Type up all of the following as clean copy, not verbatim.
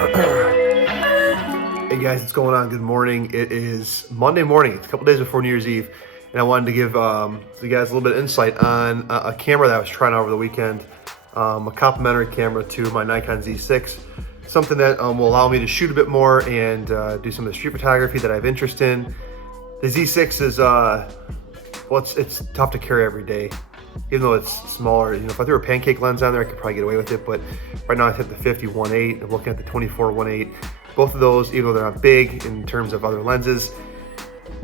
Hey guys, what's going on? Good morning. It is Monday morning. It's a couple days before New Year's Eve, and I wanted to give you guys a little bit of insight on a camera that I was trying out over the weekend, a complimentary camera to my Nikon Z6, something that will allow me to shoot a bit more and do some of the street photography that I have interest in. The Z6 is, well, it's tough to carry every day, even though it's smaller. You know, if I threw a pancake lens on there, I could probably get away with it, but right now I hit the 50-1.8. I'm looking at the 24-1.8. Both of those, even though they're not big in terms of other lenses,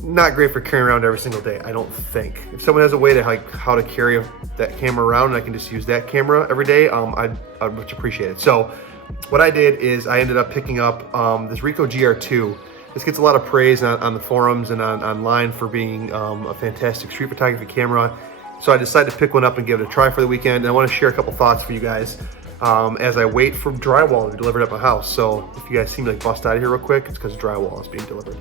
not great for carrying around every single day, I don't think. If someone has a way to how to carry that camera around and I can just use that camera every day, I'd much appreciate it. So what I did is I ended up picking up this Ricoh GR II. This gets a lot of praise on the forums and online for being a fantastic street photography camera. So I decided to pick one up and give it a try for the weekend. And I want to share a couple thoughts for you guys as I wait for drywall to be delivered at my house. So if you guys see me like bust out of here real quick, it's because drywall is being delivered.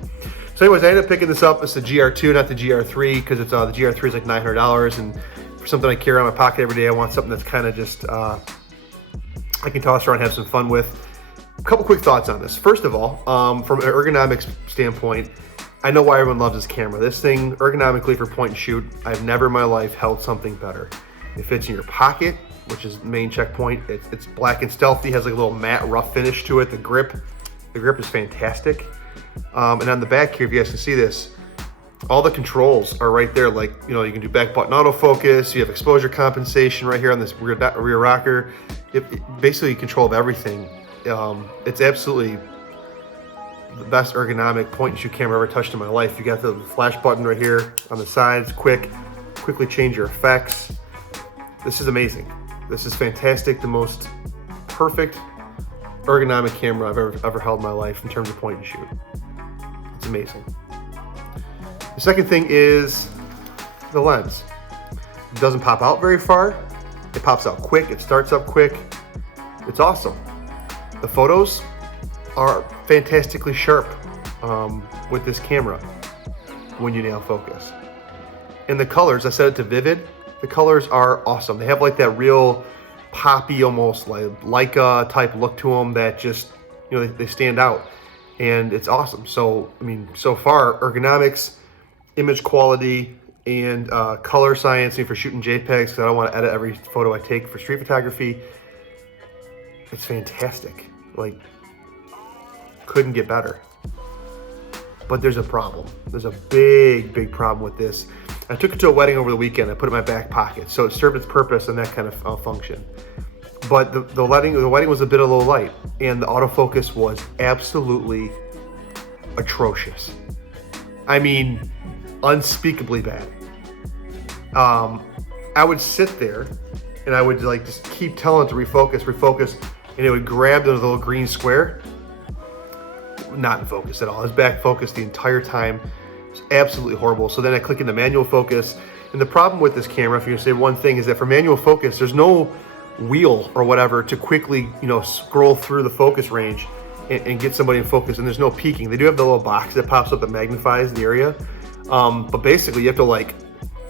So anyways, I ended up picking this up. It's the GR II, not the GR3, because it's the GR3 is like $900, and for something I carry around my pocket every day, I want something that's kind of just I can toss around and have some fun with. A couple quick thoughts on this. First of all, from an ergonomics standpoint, I know why everyone loves this camera. This thing, ergonomically for point and shoot, I've never in my life held something better. It fits in your pocket, which is the main checkpoint. It's black and stealthy, has like a little matte rough finish to it. The grip is fantastic. And on the back here, if you guys can see this, all the controls are right there. Like, you know, you can do back button autofocus, you have exposure compensation right here on this rear rocker. Basically control of everything. It's absolutely the best ergonomic point and shoot camera I've ever touched in my life. You got the flash button right here on the sides, quickly change your effects. This is amazing. This is fantastic. The most perfect ergonomic camera I've ever held in my life in terms of point and shoot. It's amazing. The second thing is the lens. It doesn't pop out very far. It pops out quick. It starts up quick. It's awesome. The photos are fantastically sharp with this camera when you nail focus. And the colors, I set it to vivid. The colors are awesome. They have like that real poppy, almost like Leica type look to them that just, you know, they stand out, and it's awesome. So, I mean, so far, ergonomics, image quality, and color science for shooting JPEGs, because I don't want to edit every photo I take for street photography. It's fantastic. Like, couldn't get better. But there's a problem. There's a big problem with this. I took it to a wedding over the weekend. I put it in my back pocket, so it served its purpose in that kind of function. But the wedding was a bit of low light, and the autofocus was absolutely atrocious. I mean, unspeakably bad. I would sit there, and I would like just keep telling it to refocus, and it would grab the little green square. Not in focus at all. It was back focused the entire time. It's absolutely horrible. So then I click into manual focus, and the problem with this camera, if you're gonna say one thing, is that for manual focus, there's no wheel or whatever to quickly, you know, scroll through the focus range and get somebody in focus, and there's no peaking. They do have the little box that pops up that magnifies the area, but basically you have to like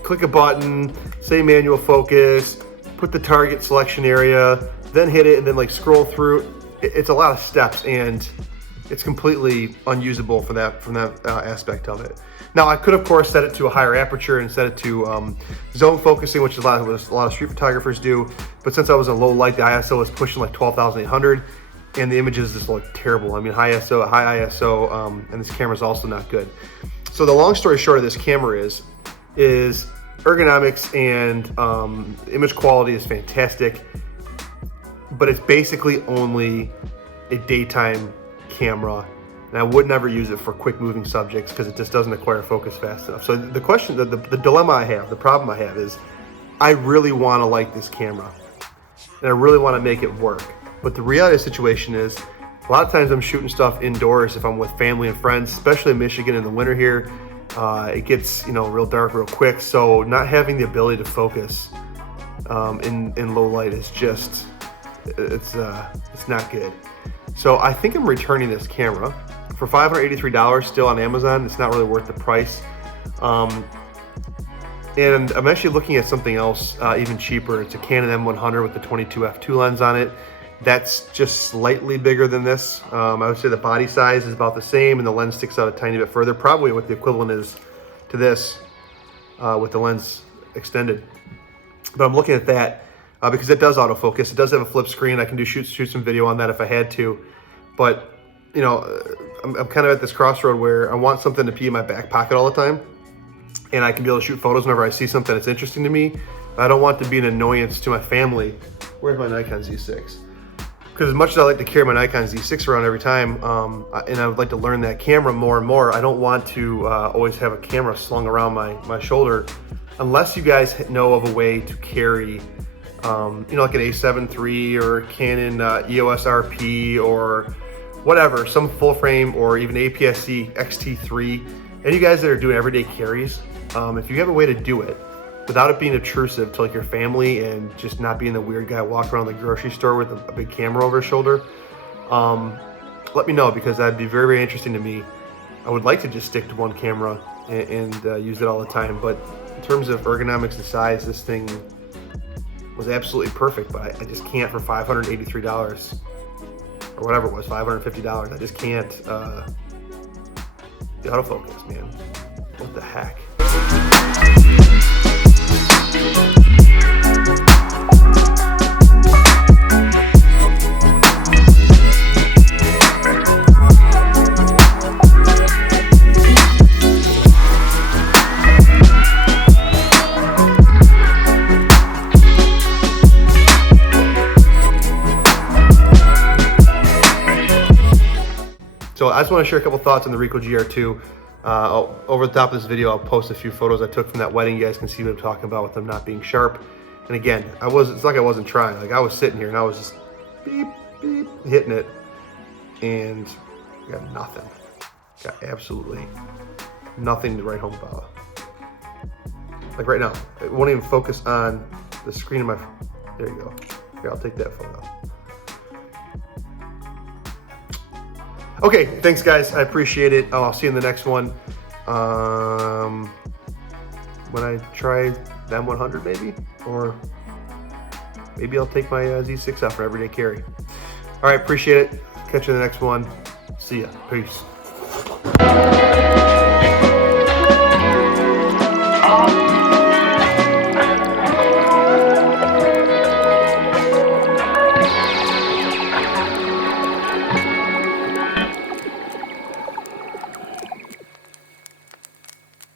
click a button, say manual focus, put the target selection area, then hit it, and then like scroll through. It's a lot of steps, and it's completely unusable from that aspect of it. Now, I could, of course, set it to a higher aperture and set it to zone focusing, which is a lot of street photographers do. But since I was in low light, the ISO was pushing like 12,800, and the images just look terrible. I mean, high ISO, and this camera is also not good. So the long story short of this camera is ergonomics and image quality is fantastic, but it's basically only a daytime camera, and I would never use it for quick moving subjects because it just doesn't acquire focus fast enough. So the question, the dilemma I have, the problem I have is I really want to like this camera and I really want to make it work. But the reality of the situation is a lot of times I'm shooting stuff indoors if I'm with family and friends, especially in Michigan in the winter here. It gets, you know, real dark real quick. So not having the ability to focus in low light is just, it's not good. So I think I'm returning this camera for $583 still on Amazon. It's not really worth the price. And I'm actually looking at something else even cheaper. It's a Canon M100 with the 22 f2 lens on it. That's just slightly bigger than this. I would say the body size is about the same, and the lens sticks out a tiny bit further, probably what the equivalent is to this with the lens extended. But I'm looking at that because it does autofocus. It does have a flip screen. I can shoot some video on that if I had to. But you know, I'm kind of at this crossroad where I want something to be in my back pocket all the time, and I can be able to shoot photos whenever I see something that's interesting to me. I don't want to be an annoyance to my family. Where's my Nikon Z6? Because as much as I like to carry my Nikon Z6 around every time, and I would like to learn that camera more and more, I don't want to always have a camera slung around my shoulder, unless you guys know of a way to carry, you know, like an A7 III or Canon EOS RP or whatever, some full frame, or even APS-C XT3. And you guys that are doing everyday carries, if you have a way to do it without it being obtrusive to like your family and just not being the weird guy walking around the grocery store with a big camera over his shoulder, let me know, because that'd be very, very interesting to me. I would like to just stick to one camera and use it all the time, but in terms of ergonomics and size, this thing was absolutely perfect, but I just can't for $583 or whatever it was, $550. I just can't. The autofocus, man. What the heck? So I just want to share a couple thoughts on the Ricoh GR II. Over the top of this video, I'll post a few photos I took from that wedding. You guys can see what I'm talking about with them not being sharp. And again, it's like I wasn't trying. Like I was sitting here and I was just beep, beep, hitting it, and got nothing. Got absolutely nothing to write home about. Like right now, it won't even focus on the screen of my, there you go. Here, I'll take that photo. Okay, thanks guys, I appreciate it. I'll see you in the next one. When I try the M100 maybe, or maybe I'll take my Z6 out for everyday carry. All right, appreciate it. Catch you in the next one. See ya, peace.